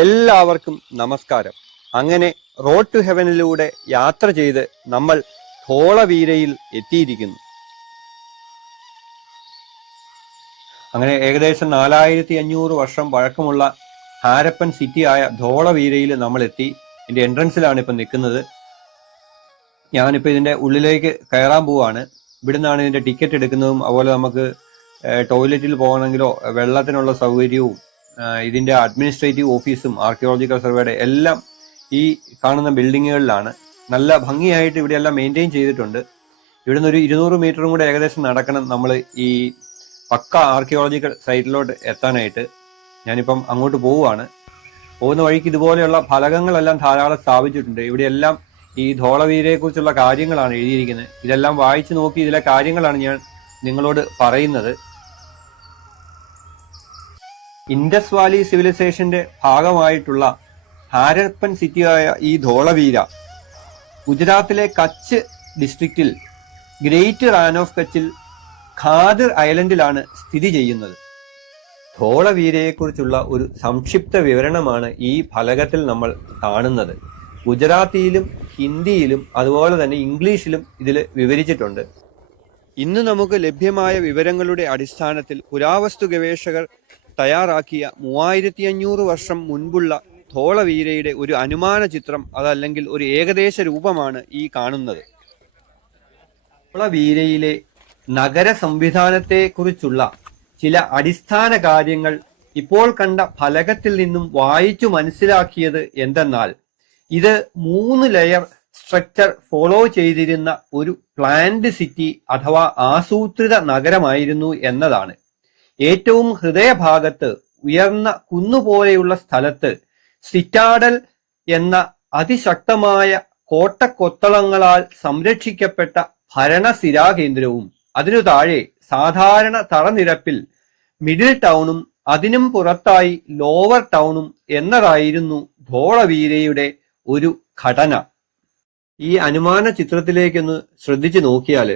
എല്ലാവർക്കും നമസ്കാരം. അങ്ങനെ റോഡ് ടു ഹെവനിലൂടെ യാത്ര ചെയ്ത് നമ്മൾ ധോളവീരയിൽ എത്തിയിരിക്കുന്നു. അങ്ങനെ ഏകദേശം 4500 വർഷം പഴക്കമുള്ള ഹാരപ്പൻ സിറ്റിയായ ധോളവീരയിൽ നമ്മൾ എത്തി. ഇതിന്റെ എൻട്രൻസിലാണ് ഇപ്പം നിൽക്കുന്നത്. ഞാനിപ്പോൾ ഇതിന്റെ ഉള്ളിലേക്ക് കയറാൻ പോവാണ്. ഇവിടുന്നാണ് ഇതിന്റെ ടിക്കറ്റ് എടുക്കുന്നതും അതുപോലെ നമുക്ക് ടോയ്ലറ്റിൽ പോകണമെങ്കിലോ വെള്ളത്തിനുള്ള സൗകര്യവും ഇതിന്റെ അഡ്മിനിസ്ട്രേറ്റീവ് ഓഫീസും ആർക്കിയോളജിക്കൽ സർവേയുടെ എല്ലാം ഈ കാണുന്ന ബിൽഡിങ്ങുകളിലാണ്. നല്ല ഭംഗിയായിട്ട് ഇവിടെ എല്ലാം മെയിൻറ്റെയിൻ ചെയ്തിട്ടുണ്ട്. ഇവിടുന്ന് ഒരു 200 മീറ്ററും കൂടെ ഏകദേശം നടക്കണം നമ്മൾ ഈ പക്ക ആർക്കിയോളജിക്കൽ സൈറ്റിലോട്ട് എത്താനായിട്ട്. ഞാനിപ്പം അങ്ങോട്ട് പോവുകയാണ്. പോകുന്ന വഴിക്ക് ഇതുപോലെയുള്ള ഫലകങ്ങളെല്ലാം ധാരാളം സ്ഥാപിച്ചിട്ടുണ്ട്. ഇവിടെയെല്ലാം ഈ ധോളവീരയെ കുറിച്ചുള്ള കാര്യങ്ങളാണ് എഴുതിയിരിക്കുന്നത്. ഇതെല്ലാം വായിച്ചു നോക്കി ഇതിലെ കാര്യങ്ങളാണ് ഞാൻ നിങ്ങളോട് പറയുന്നത്. ഇൻഡസ് വാലി സിവിലൈസേഷന്റെ ഭാഗമായിട്ടുള്ള ഹാരപ്പൻ സിറ്റിയായ ഈ ധോളവീര ഗുജറാത്തിലെ കച്ച് ഡിസ്ട്രിക്റ്റിൽ ഗ്രേറ്റ് റാൻ ഓഫ് കച്ചിൽ ഖാദിർ ഐലൻഡിലാണ് സ്ഥിതി ചെയ്യുന്നത്. ധോളവീരയെക്കുറിച്ചുള്ള ഒരു സംക്ഷിപ്ത വിവരണമാണ് ഈ ഫലകത്തിൽ നമ്മൾ കാണുന്നത്. ഗുജറാത്തിയിലും ഹിന്ദിയിലും അതുപോലെ തന്നെ ഇംഗ്ലീഷിലും ഇതിൽ വിവരിച്ചിട്ടുണ്ട്. ഇന്ന് നമുക്ക് ലഭ്യമായ വിവരങ്ങളുടെ അടിസ്ഥാനത്തിൽ പുരാവസ്തു ഗവേഷകർ തയ്യാറാക്കിയ 3500 വർഷം മുൻപുള്ള ധോളവീരയുടെ ഒരു അനുമാന ചിത്രം, അതല്ലെങ്കിൽ ഒരു ഏകദേശ രൂപമാണ് ഈ കാണുന്നത്. ധോളവീരയിലെ നഗര സംവിധാനത്തെ കുറിച്ചുള്ള ചില അടിസ്ഥാന കാര്യങ്ങൾ ഇപ്പോൾ കണ്ട ഫലകത്തിൽ നിന്നും വായിച്ചു മനസ്സിലാക്കിയത് എന്തെന്നാൽ, ഇത് 3 ലെയർ സ്ട്രക്ചർ ഫോളോ ചെയ്തിരുന്ന ഒരു പ്ലാൻഡ് സിറ്റി അഥവാ ആസൂത്രിത നഗരമായിരുന്നു എന്നതാണ്. ഏറ്റവും ഹൃദയഭാഗത്ത് ഉയർന്ന കുന്നുപോലെയുള്ള സ്ഥലത്ത് സിറ്റാഡൽ എന്ന അതിശക്തമായ കോട്ടക്കൊത്തളങ്ങളാൽ സംരക്ഷിക്കപ്പെട്ട ഭരണസിരാകേന്ദ്രവും അതിനു താഴെ സാധാരണ തറനിരപ്പിൽ മിഡിൽ ടൗണും അതിനും പുറത്തായി ലോവർ ടൗണും എന്നതായിരുന്നു ധോളവീരയുടെ ഒരു ഘടന. ഈ അനുമാന ചിത്രത്തിലേക്കൊന്ന് ശ്രദ്ധിച്ചു നോക്കിയാൽ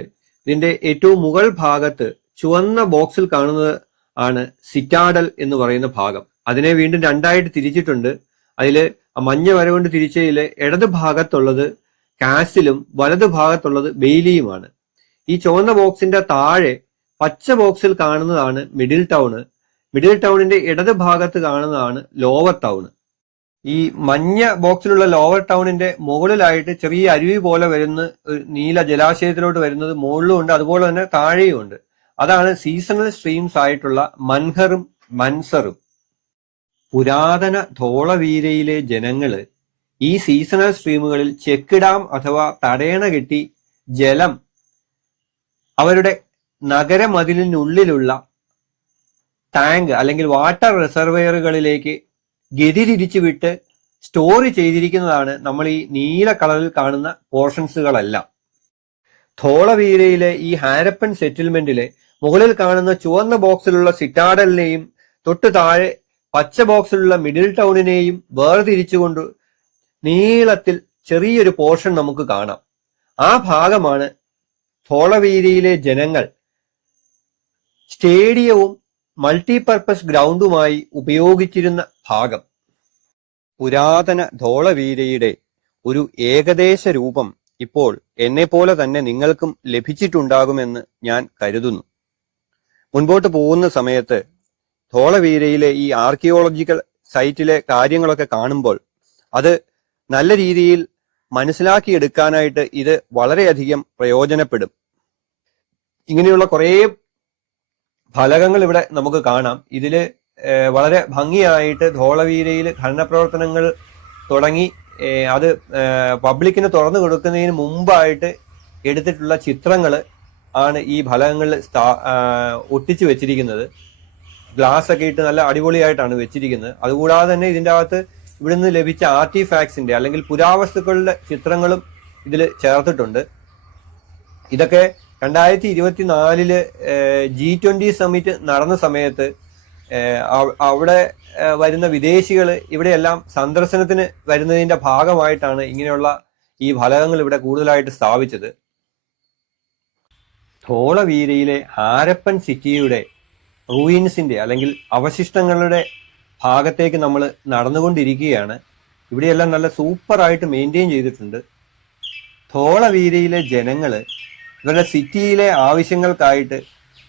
ഇതിന്റെ ഏറ്റവും മുകൾ ഭാഗത്ത് ചുവന്ന ബോക്സിൽ കാണുന്നത് ആണ് സിറ്റാഡൽ എന്ന് പറയുന്ന ഭാഗം. അതിനെ വീണ്ടും 2ആയിട്ട് തിരിച്ചിട്ടുണ്ട്. അതില് മഞ്ഞ വര കൊണ്ട് തിരിച്ചതില് ഇടത് ഭാഗത്തുള്ളത് കാസിലും വലത് ഭാഗത്തുള്ളത് ബെയിലിയുമാണ്. ഈ ചുവന്ന ബോക്സിന്റെ താഴെ പച്ച ബോക്സിൽ കാണുന്നതാണ് മിഡിൽ ടൗണ്. മിഡിൽ ടൗണിന്റെ ഇടത് ഭാഗത്ത് കാണുന്നതാണ് ലോവർ ടൗണ്. ഈ മഞ്ഞ ബോക്സിലുള്ള ലോവർ ടൗണിന്റെ മുകളിലായിട്ട് ചെറിയ അരുവി പോലെ വരുന്ന ഒരു നീല ജലാശയത്തിലോട്ട് വരുന്നത് മുകളിലും ഉണ്ട്, അതുപോലെ തന്നെ താഴെയും ഉണ്ട്. അതാണ് സീസണൽ സ്ട്രീംസ് ആയിട്ടുള്ള മൻഹറും മൻസറും. പുരാതന ധോളവീരയിലെ ജനങ്ങള് ഈ സീസണൽ സ്ട്രീമുകളിൽ ചെക്ക് ഡാം അഥവാ തടയണ കെട്ടി ജലം അവരുടെ നഗരമതിലിനുള്ളിലുള്ള ടാങ്ക് അല്ലെങ്കിൽ വാട്ടർ റിസർവയറുകളിലേക്ക് ഗതി തിരിച്ചു വിട്ട് സ്റ്റോർ ചെയ്തിരിക്കുന്നതാണ് നമ്മൾ ഈ നീല കളറിൽ കാണുന്ന പോർഷൻസുകളെല്ലാം. ധോളവീരയിലെ ഈ ഹാരപ്പൻ സെറ്റിൽമെന്റിലെ മുകളിൽ കാണുന്ന ചുവന്ന ബോക്സിലുള്ള സിറ്റാഡലിനെയും തൊട്ടു താഴെ പച്ച ബോക്സിലുള്ള മിഡിൽ ടൗണിനെയും വേർതിരിച്ചുകൊണ്ട് നീളത്തിൽ ചെറിയൊരു പോർഷൻ നമുക്ക് കാണാം. ആ ഭാഗമാണ് ധോളവീരയിലെ ജനങ്ങൾ സ്റ്റേഡിയവും മൾട്ടിപർപ്പസ് ഗ്രൗണ്ടുമായി ഉപയോഗിച്ചിരുന്ന ഭാഗം. പുരാതന ധോളവീരയുടെ ഒരു ഏകദേശ രൂപം ഇപ്പോൾ എന്നെ പോലെ തന്നെ നിങ്ങൾക്കും ലഭിച്ചിട്ടുണ്ടാകുമെന്ന് ഞാൻ കരുതുന്നു. മുൻപോട്ട് പോകുന്ന സമയത്ത് ധോളവീരയിലെ ഈ ആർക്കിയോളജിക്കൽ സൈറ്റിലെ കാര്യങ്ങളൊക്കെ കാണുമ്പോൾ അത് നല്ല രീതിയിൽ മനസ്സിലാക്കിയെടുക്കാനായിട്ട് ഇത് വളരെയധികം പ്രയോജനപ്പെടും. ഇങ്ങനെയുള്ള കുറേ ഫലകങ്ങൾ ഇവിടെ നമുക്ക് കാണാം. ഇതില് വളരെ ഭംഗിയായിട്ട് ധോളവീരയിൽ ഖനന പ്രവർത്തനങ്ങൾ തുടങ്ങി അത് പബ്ലിക്കിന് തുറന്നു കൊടുക്കുന്നതിന് മുമ്പായിട്ട് എടുത്തിട്ടുള്ള ചിത്രങ്ങൾ ആണ് ഈ ഫലകങ്ങളിൽ ഒട്ടിച്ചു വെച്ചിരിക്കുന്നത്. ഗ്ലാസ് ഒക്കെ ഇട്ട് നല്ല അടിപൊളിയായിട്ടാണ് വെച്ചിരിക്കുന്നത്. അതുകൂടാതെ തന്നെ ഇതിൻ്റെ അകത്ത് ഇവിടുന്ന് ലഭിച്ച ആർട്ടിഫാക്ട്സിന്റെ അല്ലെങ്കിൽ പുരാവസ്തുക്കളുടെ ചിത്രങ്ങളും ഇതിൽ ചേർത്തിട്ടുണ്ട്. ഇതൊക്കെ 2024 G20 സമ്മിറ്റ് നടന്ന സമയത്ത് അവിടെ വരുന്ന വിദേശികൾ ഇവിടെയെല്ലാം സന്ദർശനത്തിന് വരുന്നതിന്റെ ഭാഗമായിട്ടാണ് ഇങ്ങനെയുള്ള ഈ ഫലകങ്ങൾ ഇവിടെ കൂടുതലായിട്ട് സ്ഥാപിച്ചത്. ധോളവീരയിലെ ഹാരപ്പൻ സിറ്റിയുടെ റൂയിൻസിന്റെ അല്ലെങ്കിൽ അവശിഷ്ടങ്ങളുടെ ഭാഗത്തേക്ക് നമ്മൾ നടന്നുകൊണ്ടിരിക്കുകയാണ്. ഇവിടെയെല്ലാം നല്ല സൂപ്പറായിട്ട് മെയിൻറ്റെയിൻ ചെയ്തിട്ടുണ്ട്. ധോളവീരയിലെ ജനങ്ങള് ഇവരുടെ സിറ്റിയിലെ ആവശ്യങ്ങൾക്കായിട്ട്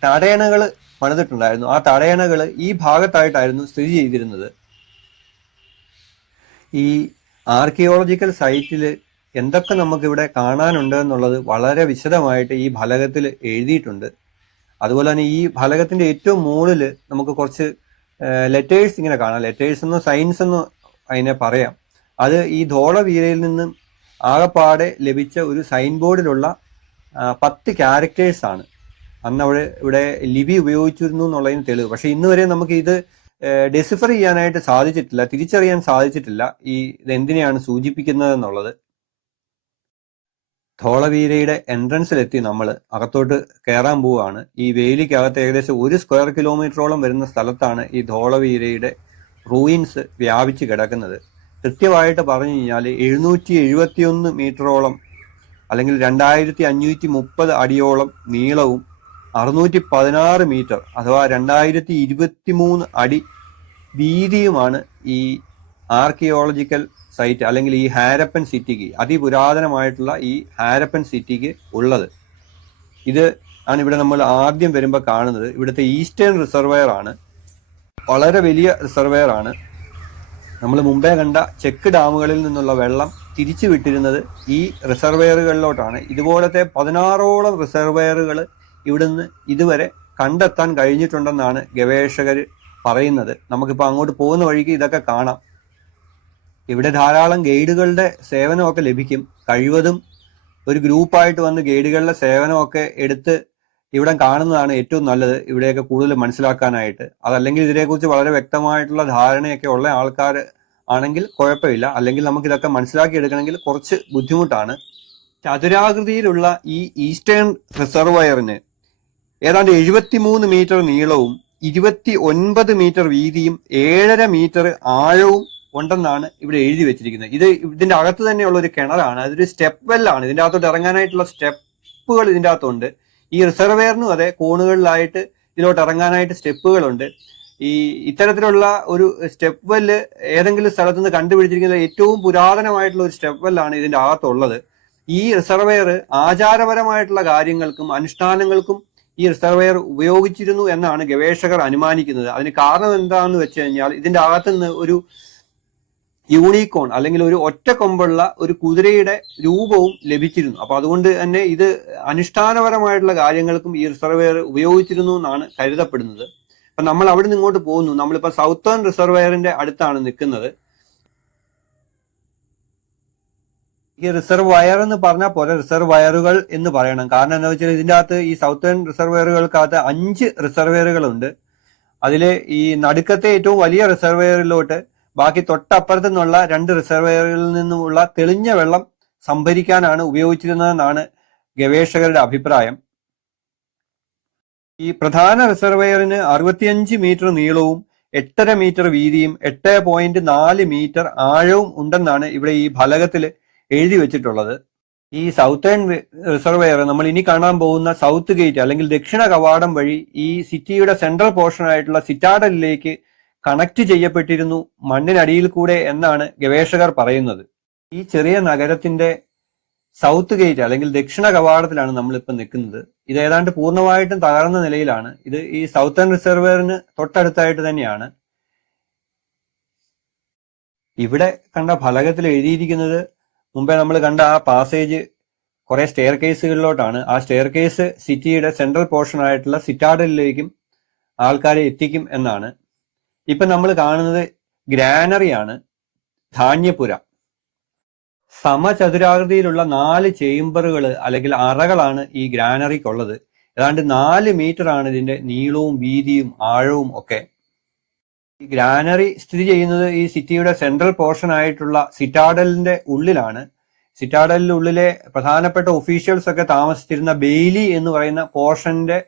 തടയണകൾ പണിതിട്ടുണ്ടായിരുന്നു. ആ തടയണകൾ ഈ ഭാഗത്തായിട്ടായിരുന്നു സ്ഥിതി ചെയ്തിരുന്നത്. ഈ ആർക്കിയോളജിക്കൽ സൈറ്റിൽ എന്തൊക്കെ നമുക്കിവിടെ കാണാനുണ്ട് എന്നുള്ളത് വളരെ വിശദമായിട്ട് ഈ ഫലകത്തിൽ എഴുതിയിട്ടുണ്ട്. അതുപോലെ തന്നെ ഈ ഫലകത്തിന്റെ ഏറ്റവും മുകളിൽ നമുക്ക് കുറച്ച് ലെറ്റേഴ്സ് ഇങ്ങനെ കാണാം. ലെറ്റേഴ്സ് എന്നോ സൈൻസ് എന്നോ അതിനെ പറയാം. അത് ഈ ധോളവീരയിൽ നിന്നും ആകപ്പാടെ ലഭിച്ച ഒരു സൈൻ ബോർഡിലുള്ള 10 ക്യാരക്ടേഴ്സ് ആണ്. അന്ന് ഇവിടെ ലിപി ഉപയോഗിച്ചിരുന്നു എന്നുള്ളതിന് തെളിവ്. പക്ഷെ ഇന്ന് വരെ നമുക്ക് ഇത് ഡെസിഫർ ചെയ്യാനായിട്ട് സാധിച്ചിട്ടില്ല, തിരിച്ചറിയാൻ സാധിച്ചിട്ടില്ല ഇത് എന്തിനെയാണ് സൂചിപ്പിക്കുന്നത് എന്നുള്ളത്. ധോളവീരയുടെ എൻട്രൻസിലെത്തി നമ്മൾ അകത്തോട്ട് കയറാൻ പോവുകയാണ്. ഈ വേലിക്കകത്ത് ഏകദേശം 1 സ്ക്വയർ കിലോമീറ്ററോളം വരുന്ന സ്ഥലത്താണ് ഈ ധോളവീരയുടെ റൂയിൻസ് വ്യാപിച്ച് കിടക്കുന്നത്. കൃത്യമായിട്ട് പറഞ്ഞു കഴിഞ്ഞാൽ 771 മീറ്ററോളം അല്ലെങ്കിൽ 2530 അടിയോളം നീളവും 616 മീറ്റർ അഥവാ 2023 അടി വീതിയുമാണ് ഈ ആർക്കിയോളജിക്കൽ സൈറ്റ് അല്ലെങ്കിൽ ഈ ഹാരപ്പൻ സിറ്റിക്ക്, അതിപുരാതനമായിട്ടുള്ള ഈ ഹാരപ്പൻ സിറ്റിക്ക് ഉള്ളത്. ഇത് ആണ് ഇവിടെ നമ്മൾ ആദ്യം വരുമ്പോൾ കാണുന്നത്. ഇവിടുത്തെ ഈസ്റ്റേൺ റിസർവയർ ആണ്, വളരെ വലിയ റിസർവയർ ആണ്. നമ്മൾ മുമ്പേ കണ്ട ചെക്ക് ഡാമുകളിൽ നിന്നുള്ള വെള്ളം തിരിച്ചു വിട്ടിരുന്നത് ഈ റിസർവയറുകളിലോട്ടാണ്. ഇതുപോലത്തെ 16ഓളം റിസർവയറുകൾ ഇവിടുന്ന് ഇതുവരെ കണ്ടെത്താൻ കഴിഞ്ഞിട്ടുണ്ടെന്നാണ് ഗവേഷകർ പറയുന്നത്. നമുക്കിപ്പോൾ അങ്ങോട്ട് പോകുന്ന വഴിക്ക് ഇതൊക്കെ കാണാം. ഇവിടെ ധാരാളം ഗൈഡുകളുടെ സേവനമൊക്കെ ലഭിക്കും. കഴിവതും ഒരു ഗ്രൂപ്പായിട്ട് വന്ന് ഗൈഡുകളുടെ സേവനമൊക്കെ എടുത്ത് ഇവിടെ കാണുന്നതാണ് ഏറ്റവും നല്ലത്, ഇവിടെയൊക്കെ കൂടുതൽ മനസ്സിലാക്കാനായിട്ട്. അതല്ലെങ്കിൽ ഇതിനെക്കുറിച്ച് വളരെ വ്യക്തമായിട്ടുള്ള ധാരണയൊക്കെ ഉള്ള ആൾക്കാർ ആണെങ്കിൽ കുഴപ്പമില്ല. അല്ലെങ്കിൽ നമുക്ക് ഇതൊക്കെ മനസ്സിലാക്കി എടുക്കണമെങ്കിൽ കുറച്ച് ബുദ്ധിമുട്ടാണ്. ചതുരാകൃതിയിലുള്ള ഈ ഈസ്റ്റേൺ റിസർവയറിന് ഏതാണ്ട് 73 മീറ്റർ നീളവും 29 മീറ്റർ വീതിയും 7.5 മീറ്റർ ആഴവും ഉണ്ടെന്നാണ് ഇവിടെ എഴുതി വെച്ചിരിക്കുന്നത്. ഇതിന്റെ അകത്ത് തന്നെയുള്ള ഒരു കിണറാണ്. അതൊരു സ്റ്റെപ്പ് വെല്ലാണ്. ഇതിന്റെ അകത്തോട്ട് ഇറങ്ങാനായിട്ടുള്ള സ്റ്റെപ്പുകൾ ഇതിന്റെ അകത്തുണ്ട്. ഈ റിസർവയറിനും അതെ, കോണുകളിലായിട്ട് ഇതിലോട്ട് ഇറങ്ങാനായിട്ട് സ്റ്റെപ്പുകളുണ്ട്. ഇത്തരത്തിലുള്ള ഒരു സ്റ്റെപ്പ് വെല്ല് ഏതെങ്കിലും സ്ഥലത്ത് നിന്ന് കണ്ടുപിടിച്ചിരിക്കുന്ന ഏറ്റവും പുരാതനമായിട്ടുള്ള ഒരു സ്റ്റെപ്പ് വെല്ലാണ് ഇതിന്റെ അകത്തുള്ളത്. ഈ റിസർവയർ ആചാരപരമായിട്ടുള്ള കാര്യങ്ങൾക്കും അനുഷ്ഠാനങ്ങൾക്കും ഈ റിസർവയർ ഉപയോഗിച്ചിരുന്നു എന്നാണ് ഗവേഷകർ അനുമാനിക്കുന്നത്. അതിന് കാരണം എന്താണെന്ന് വെച്ച് കഴിഞ്ഞാൽ ഇതിന്റെ അകത്തുനിന്ന് ഒരു യൂണിക്കോൺ അല്ലെങ്കിൽ ഒരു ഒറ്റക്കൊമ്പുള്ള ഒരു കുതിരയുടെ രൂപവും ലഭിച്ചിരുന്നു. അപ്പൊ അതുകൊണ്ട് തന്നെ ഇത് അനുഷ്ഠാനപരമായിട്ടുള്ള കാര്യങ്ങൾക്കും ഈ റിസർവയർ ഉപയോഗിച്ചിരുന്നു എന്നാണ് കരുതപ്പെടുന്നത്. അപ്പൊ നമ്മൾ അവിടെ നിന്ന് ഇങ്ങോട്ട് പോകുന്നു. നമ്മളിപ്പോ സൗത്തേൺ റിസർവയറിന്റെ അടുത്താണ് നിൽക്കുന്നത്. ഈ റിസർവയർ എന്ന് പറഞ്ഞാൽ പോലെ റിസർവയറുകൾ എന്ന് പറയണം. കാരണം എന്താ വെച്ചാൽ ഇതിന്റെ അകത്ത് ഈ സൗത്തേൺ റിസർവയറുകൾക്കകത്ത് 5 റിസർവയറുകളുണ്ട്. അതില് ഈ നടുക്കത്തെ ഏറ്റവും വലിയ റിസർവയറിലോട്ട് ബാക്കി തൊട്ടപ്പുറത്തു നിന്നുള്ള 2 റിസർവയറുകളിൽ നിന്നുമുള്ള തെളിഞ്ഞ വെള്ളം സംഭരിക്കാനാണ് ഉപയോഗിച്ചിരുന്നതെന്നാണ് ഗവേഷകരുടെ അഭിപ്രായം. ഈ പ്രധാന റിസർവയറിന് 65 മീറ്റർ നീളവും 8.5 മീറ്റർ വീതിയും 8.4 മീറ്റർ ആഴവും ഉണ്ടെന്നാണ് ഇവിടെ ഈ ഫലകത്തിൽ എഴുതി വെച്ചിട്ടുള്ളത്. ഈ സൗത്തേൺ റിസർവയർ നമ്മൾ ഇനി കാണാൻ പോകുന്ന സൗത്ത് ഗേറ്റ് അല്ലെങ്കിൽ ദക്ഷിണ കവാടം വഴി ഈ സിറ്റിയുടെ സെൻട്രൽ പോർഷൻ ആയിട്ടുള്ള സിറ്റാഡലിലേക്ക് കണക്ട് ചെയ്യപ്പെട്ടിരുന്നു മണ്ണിനടിയിൽ കൂടെ എന്നാണ് ഗവേഷകർ പറയുന്നത്. ഈ ചെറിയ നഗരത്തിന്റെ സൗത്ത് ഗേറ്റ് അല്ലെങ്കിൽ ദക്ഷിണ കവാടത്തിലാണ് നമ്മളിപ്പോൾ നിൽക്കുന്നത്. ഇത് ഏതാണ്ട് പൂർണ്ണമായിട്ടും തകർന്ന നിലയിലാണ്. ഇത് ഈ സൗത്തേൺ റിസർവയറിന് തൊട്ടടുത്തായിട്ട് തന്നെയാണ്. ഇവിടെ കണ്ട ഫലകത്തിൽ എഴുതിയിരിക്കുന്നത് മുമ്പേ നമ്മൾ കണ്ട ആ പാസേജ് കുറെ സ്റ്റെയർ കേസുകളിലോട്ടാണ്. ആ സ്റ്റെയർ കേസ് സിറ്റിയുടെ സെൻട്രൽ പോർഷൻ ആയിട്ടുള്ള സിറ്റാഡലിലേക്കും ആൾക്കാരെ എത്തിക്കും എന്നാണ്. ഇപ്പൊ നമ്മൾ കാണുന്നത് ഗ്രാനറിയാണ്, ധാന്യപുര. സമചതുരാകൃതിയിലുള്ള 4 ചേംബറുകൾ അല്ലെങ്കിൽ അറകളാണ് ഈ ഗ്രാനറിക്കുള്ളത്. ഏതാണ്ട് 4 മീറ്റർ ആണ് ഇതിന്റെ നീളവും വീതിയും ആഴവും ഒക്കെ. ഈ ഗ്രാനറി സ്ഥിതി ചെയ്യുന്നത് ഈ സിറ്റിയുടെ സെൻട്രൽ പോർഷൻ ആയിട്ടുള്ള സിറ്റാഡലിന്റെ ഉള്ളിലാണ്. സിറ്റാഡലിന്റെ ഉള്ളിലെ പ്രധാനപ്പെട്ട ഒഫീഷ്യൽസ് ഒക്കെ താമസിച്ചിരുന്ന ബെയ്ലി എന്ന് പറയുന്ന പോർഷന്റെ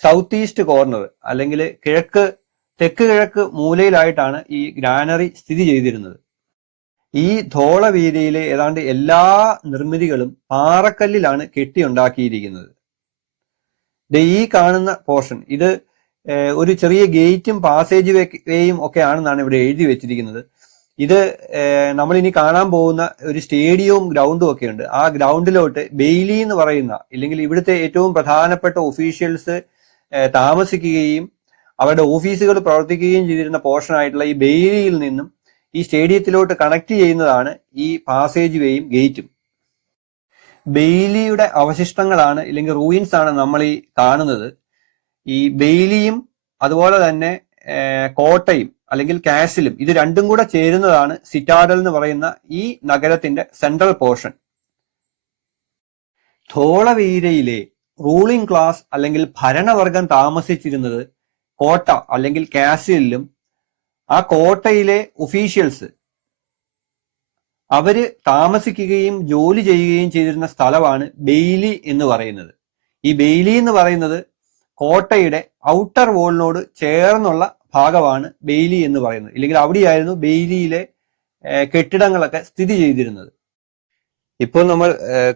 സൗത്ത് ഈസ്റ്റ് കോർണർ അല്ലെങ്കിൽ തെക്ക് കിഴക്ക് മൂലയിലായിട്ടാണ് ഈ ഗ്രാനറി സ്ഥിതി ചെയ്തിരുന്നത്. ഈ ധോളവീരയിലെ ഏതാണ്ട് എല്ലാ നിർമ്മിതികളും പാറക്കല്ലിലാണ് കെട്ടിയുണ്ടാക്കിയിരിക്കുന്നത്. ഈ കാണുന്ന പോർഷൻ ഇത് ഒരു ചെറിയ ഗേറ്റും പാസേജ് വേയും ഒക്കെ ആണെന്നാണ് ഇവിടെ എഴുതി വെച്ചിരിക്കുന്നത്. ഇത് നമ്മളിനി കാണാൻ പോകുന്ന ഒരു സ്റ്റേഡിയവും ഗ്രൗണ്ടും ഒക്കെ ഉണ്ട്. ആ ഗ്രൗണ്ടിലോട്ട് ബെയ്ലി എന്ന് പറയുന്ന, ഇല്ലെങ്കിൽ ഇവിടുത്തെ ഏറ്റവും പ്രധാനപ്പെട്ട ഒഫീഷ്യൽസ് താമസിക്കുകയും അവരുടെ ഓഫീസുകൾ പ്രവർത്തിക്കുകയും ചെയ്തിരുന്ന പോർഷൻ ആയിട്ടുള്ള ഈ ബെയ്ലിയിൽ നിന്നും ഈ സ്റ്റേഡിയത്തിലോട്ട് കണക്ട് ചെയ്യുന്നതാണ് ഈ പാസേജ് വേയും ഗേറ്റും. ബെയ്ലിയുടെ അവശിഷ്ടങ്ങളാണ്, ഇല്ലെങ്കിൽ റൂയിൻസ് ആണ് നമ്മൾ ഈ കാണുന്നത്. ഈ ബെയ്ലിയും അതുപോലെ തന്നെ കോട്ടയും അല്ലെങ്കിൽ കാസിലും, ഇത് രണ്ടും കൂടെ ചേരുന്നതാണ് സിറ്റാഡൽ എന്ന് പറയുന്ന ഈ നഗരത്തിന്റെ സെൻട്രൽ പോർഷൻ. ധോളവീരയിലെ റൂളിംഗ് ക്ലാസ് അല്ലെങ്കിൽ ഭരണവർഗം താമസിച്ചിരുന്നത് കോട്ട അല്ലെങ്കിൽ കാസിലും, ആ കോട്ടയിലെ ഒഫീഷ്യൽസ് അവര് താമസിക്കുകയും ജോലി ചെയ്യുകയും ചെയ്തിരുന്ന സ്ഥലമാണ് ബെയ്ലി എന്ന് പറയുന്നത്. ഈ ബെയ്ലി എന്ന് പറയുന്നത് കോട്ടയുടെ ഔട്ടർ വോളിനോട് ചേർന്നുള്ള ഭാഗമാണ് ബെയ്ലി എന്ന് പറയുന്നത്. ഇല്ലെങ്കിൽ അവിടെയായിരുന്നു ബെയ്ലിയിലെ കെട്ടിടങ്ങളൊക്കെ സ്ഥിതി ചെയ്തിരുന്നത്. ഇപ്പോൾ നമ്മൾ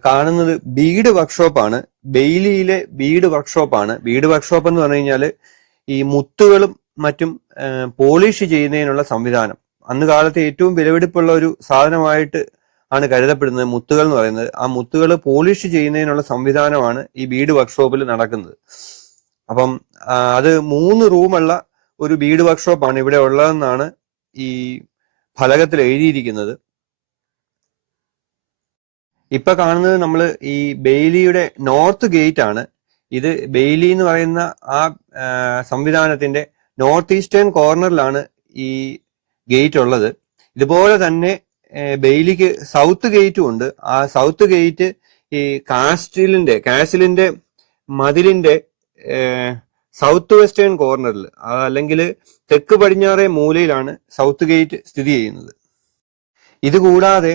കാണുന്നത് ബീഡ് വർക്ക്ഷോപ്പാണ്. ബെയ്ലിയിലെ ബീഡ് വർക്ക്ഷോപ്പാണ്. ബീഡ് വർക്ക്ഷോപ്പ് എന്ന് പറഞ്ഞു കഴിഞ്ഞാൽ ഈ മുത്തുകളും മറ്റും പോളിഷ് ചെയ്യുന്നതിനുള്ള സംവിധാനം. അന്ന് കാലത്ത് ഏറ്റവും വിലപിടിപ്പുള്ള ഒരു സാധനമായിട്ട് ആണ് കരുതപ്പെടുന്നത് മുത്തുകൾ എന്ന് പറയുന്നത്. ആ മുത്തുകൾ പോളിഷ് ചെയ്യുന്നതിനുള്ള സംവിധാനമാണ് ഈ ബീഡ് വർക്ക്ഷോപ്പിൽ നടക്കുന്നത്. അപ്പം അത് 3 റൂമുള്ള ഒരു ബീഡ് വർക്ക്ഷോപ്പാണ് ഇവിടെ ഉള്ളതെന്നാണ് ഈ ഫലകത്തിൽ എഴുതിയിരിക്കുന്നത്. ഇപ്പൊ കാണുന്നത് നമ്മൾ ഈ ബെയ്ലിയുടെ നോർത്ത് ഗേറ്റ് ആണ്. ഇത് ബെയ്ലി എന്ന് പറയുന്ന ആ സംവിധാനത്തിന്റെ നോർത്ത് ഈസ്റ്റേൺ കോർണറിലാണ് ഈ ഗേറ്റ് ഉള്ളത്. ഇതുപോലെ തന്നെ ബെയ്ലിക്ക് സൗത്ത് ഗേറ്റും ഉണ്ട്. ആ സൗത്ത് ഗേറ്റ് ഈ കാസിലിന്റെ മതിലിന്റെ സൗത്ത് വെസ്റ്റേൺ കോർണറിൽ, അല്ലെങ്കിൽ തെക്ക് പടിഞ്ഞാറേ മൂലയിലാണ് സൗത്ത് ഗേറ്റ് സ്ഥിതി ചെയ്യുന്നത്. ഇതുകൂടാതെ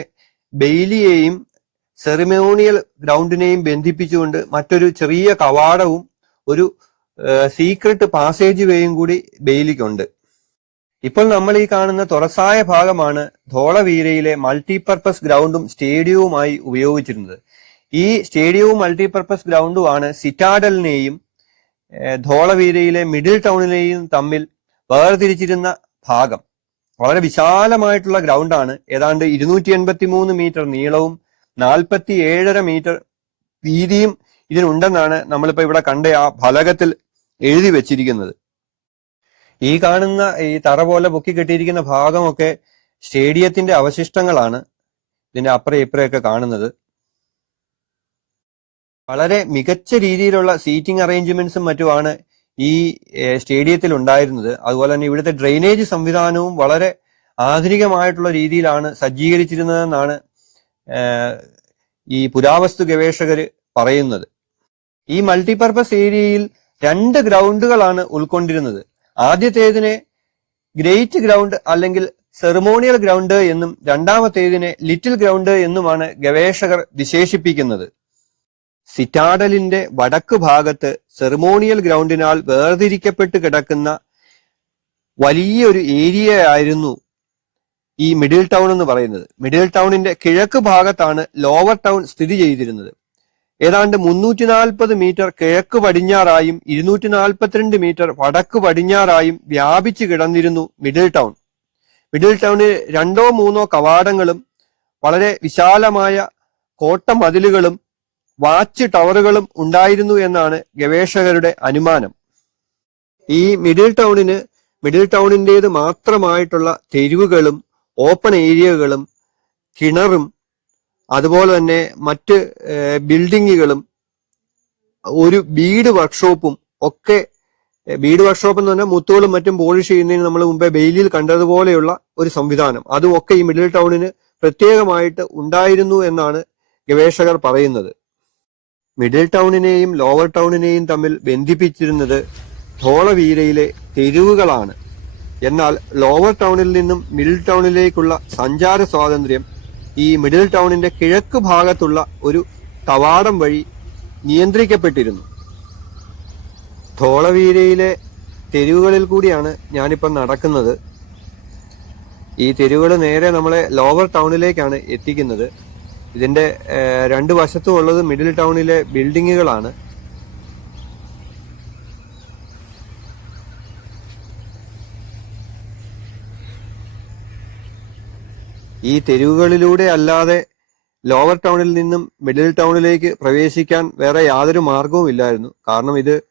ബെയ്ലിയെയും സെറിമോണിയൽ ഗ്രൗണ്ടിനെയും ബന്ധിപ്പിച്ചുകൊണ്ട് മറ്റൊരു ചെറിയ കവാടവും ഒരു സീക്രട്ട് പാസേജ് വേയും കൂടി ബെയ്ലിക്കുണ്ട്. ഇപ്പോൾ നമ്മൾ ഈ കാണുന്ന തുറസായ ഭാഗമാണ് ധോളവീരയിലെ മൾട്ടിപർപ്പസ് ഗ്രൗണ്ടും സ്റ്റേഡിയവുമായി ഉപയോഗിച്ചിരുന്നത്. ഈ സ്റ്റേഡിയവും മൾട്ടിപർപ്പസ് ഗ്രൗണ്ടുമാണ് സിറ്റാഡലിനെയും ധോളവീരയിലെ മിഡിൽ ടൗണിനെയും തമ്മിൽ വേർതിരിച്ചിരുന്ന ഭാഗം. വളരെ വിശാലമായിട്ടുള്ള ഗ്രൗണ്ടാണ്. ഏതാണ്ട് 283 മീറ്റർ നീളവും 47.5 മീറ്റർ വീതിയും ഇതിനുണ്ടെന്നാണ് നമ്മളിപ്പോ ഇവിടെ കണ്ട ആ ഫലകത്തിൽ എഴുതി വെച്ചിരിക്കുന്നത്. ഈ കാണുന്ന ഈ തറ പോലെ പൊക്കി കെട്ടിയിരിക്കുന്ന ഭാഗമൊക്കെ സ്റ്റേഡിയത്തിന്റെ അവശിഷ്ടങ്ങളാണ്. ഇതിന്റെ അപ്പുറം ഇപ്പുറയൊക്കെ കാണുന്നത്. വളരെ മികച്ച രീതിയിലുള്ള സീറ്റിംഗ് അറേഞ്ച്മെന്റ്സും മറ്റുമാണ് ഈ സ്റ്റേഡിയത്തിൽ ഉണ്ടായിരുന്നത്. അതുപോലെ തന്നെ ഇവിടുത്തെ ഡ്രെയിനേജ് സംവിധാനവും വളരെ ആധുനികമായിട്ടുള്ള രീതിയിലാണ് സജ്ജീകരിച്ചിരുന്നതെന്നാണ് ഈ പുരാവസ്തു ഗവേഷകർ പറയുന്നത്. ഈ മൾട്ടിപർപ്പസ് ഏരിയയിൽ 2 ഗ്രൗണ്ടുകളാണ് ഉൾക്കൊണ്ടിരുന്നത്. ആദ്യത്തേതിനെ ഗ്രേറ്റ് ഗ്രൗണ്ട് അല്ലെങ്കിൽ സെറിമോണിയൽ ഗ്രൗണ്ട് എന്നും രണ്ടാമത്തേതിനെ ലിറ്റിൽ ഗ്രൗണ്ട് എന്നുമാണ് ഗവേഷകർ വിശേഷിപ്പിക്കുന്നത്. സിറ്റാഡലിന്റെ വടക്ക് ഭാഗത്ത് സെറിമോണിയൽ ഗ്രൗണ്ടിനാൽ വേർതിരിക്കപ്പെട്ട് കിടക്കുന്ന വലിയൊരു ഏരിയ ആയിരുന്നു ഈ മിഡിൽ ടൗൺ എന്ന് പറയുന്നത്. മിഡിൽ ടൗണിന്റെ കിഴക്ക് ഭാഗത്താണ് ലോവർ ടൗൺ സ്ഥിതി ചെയ്തിരുന്നത്. ഏതാണ്ട് 340 മീറ്റർ കിഴക്ക് പടിഞ്ഞാറായും 242 മീറ്റർ വടക്ക് പടിഞ്ഞാറായും വ്യാപിച്ചു കിടന്നിരുന്നു മിഡിൽ ടൗൺ. മിഡിൽ ടൗണിൽ 2-3 കവാടങ്ങളും വളരെ വിശാലമായ കോട്ട മതിലുകളും വാച്ച് ടവറുകളും ഉണ്ടായിരുന്നു എന്നാണ് ഗവേഷകരുടെ അനുമാനം. ഈ മിഡിൽ ടൗണിൻ്റേത് മാത്രമായിട്ടുള്ള തെരുവുകളും ഓപ്പൺ ഏരിയകളും കിണറും അതുപോലെ തന്നെ മറ്റ് ബിൽഡിങ്ങുകളും ഒരു ബീഡ് വർക്ക്ഷോപ്പും ഒക്കെ, ബീഡ് വർക്ക്ഷോപ്പ് എന്ന് പറഞ്ഞാൽ മുത്തുകളും മറ്റും പോളിഷ് ചെയ്യുന്നതിന് നമ്മൾ മുമ്പേ ബെയ്ലിയിൽ കണ്ടതുപോലെയുള്ള ഒരു സംവിധാനം, അതും ഒക്കെ ഈ മിഡിൽ ടൗണിന് പ്രത്യേകമായിട്ട് ഉണ്ടായിരുന്നു എന്നാണ് ഗവേഷകർ പറയുന്നത്. മിഡിൽ ടൗണിനെയും ലോവർ ടൗണിനെയും തമ്മിൽ ബന്ധിപ്പിച്ചിരുന്നത് ധോളവീരയിലെ തെരുവുകളാണ്. എന്നാൽ ലോവർ ടൗണിൽ നിന്നും മിഡിൽ ടൗണിലേക്കുള്ള സഞ്ചാര സ്വാതന്ത്ര്യം ഈ മിഡിൽ ടൗണിന്റെ കിഴക്ക് ഭാഗത്തുള്ള ഒരു കവാടം വഴി നിയന്ത്രിക്കപ്പെട്ടിരുന്നു. ധോളവീരയിലെ തെരുവുകളിൽ കൂടിയാണ് ഞാനിപ്പം നടക്കുന്നത്. ഈ തെരുവുകൾ നേരെ നമ്മളെ ലോവർ ടൗണിലേക്കാണ് എത്തിക്കുന്നത്. ഇതിന്റെ 2 വശത്തും ഉള്ളത് മിഡിൽ ടൗണിലെ ബിൽഡിങ്ങുകളാണ്. ഈ തെരുവുകളിലൂടെ അല്ലാതെ ലോവർ ടൗണിൽ നിന്നും മിഡിൽ ടൗണിലേക്ക് പ്രവേശിക്കാൻ വേറെ യാതൊരു മാർഗവും ഇല്ലായിരുന്നു. കാരണം ഇത്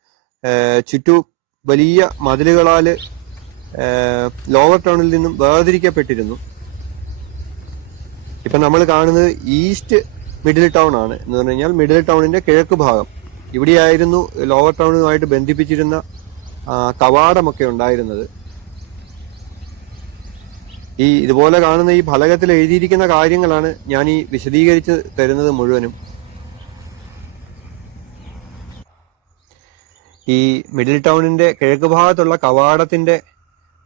ചുറ്റു വലിയ മതിലുകളാല് ലോവർ ടൗണിൽ നിന്നും വേർതിരിക്കപ്പെട്ടിരുന്നു. ഇപ്പൊ നമ്മൾ കാണുന്നത് ഈസ്റ്റ് മിഡിൽ ടൗൺ ആണ്. എന്ന് പറഞ്ഞു കഴിഞ്ഞാൽ മിഡിൽ ടൗണിന്റെ കിഴക്ക് ഭാഗം. ഇവിടെയായിരുന്നു ലോവർ ടൗണുമായിട്ട് ബന്ധിപ്പിച്ചിരുന്ന കവാടമൊക്കെ ഉണ്ടായിരുന്നത്. ഇതുപോലെ കാണുന്ന ഈ ഫലകത്തിൽ എഴുതിയിരിക്കുന്ന കാര്യങ്ങളാണ് ഞാൻ ഈ വിശദീകരിച്ച് തരുന്നത് മുഴുവനും. ഈ മിഡിൽ ടൗണിന്റെ കിഴക്ക് ഭാഗത്തുള്ള കവാടത്തിന്റെ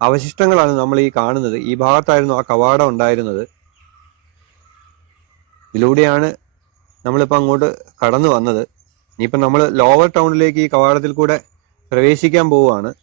അവശിഷ്ടങ്ങളാണ് നമ്മൾ ഈ കാണുന്നത്. ഈ ഭാഗത്തായിരുന്നു ആ കവാടം ഉണ്ടായിരുന്നത്. ഇതിലൂടെയാണ് നമ്മളിപ്പോൾ അങ്ങോട്ട് കടന്നു വന്നത്. ഇനിയിപ്പം നമ്മൾ ലോവർ ടൗണിലേക്ക് ഈ കവാടത്തിൽ കൂടെ പ്രവേശിക്കാൻ പോവുകയാണ്.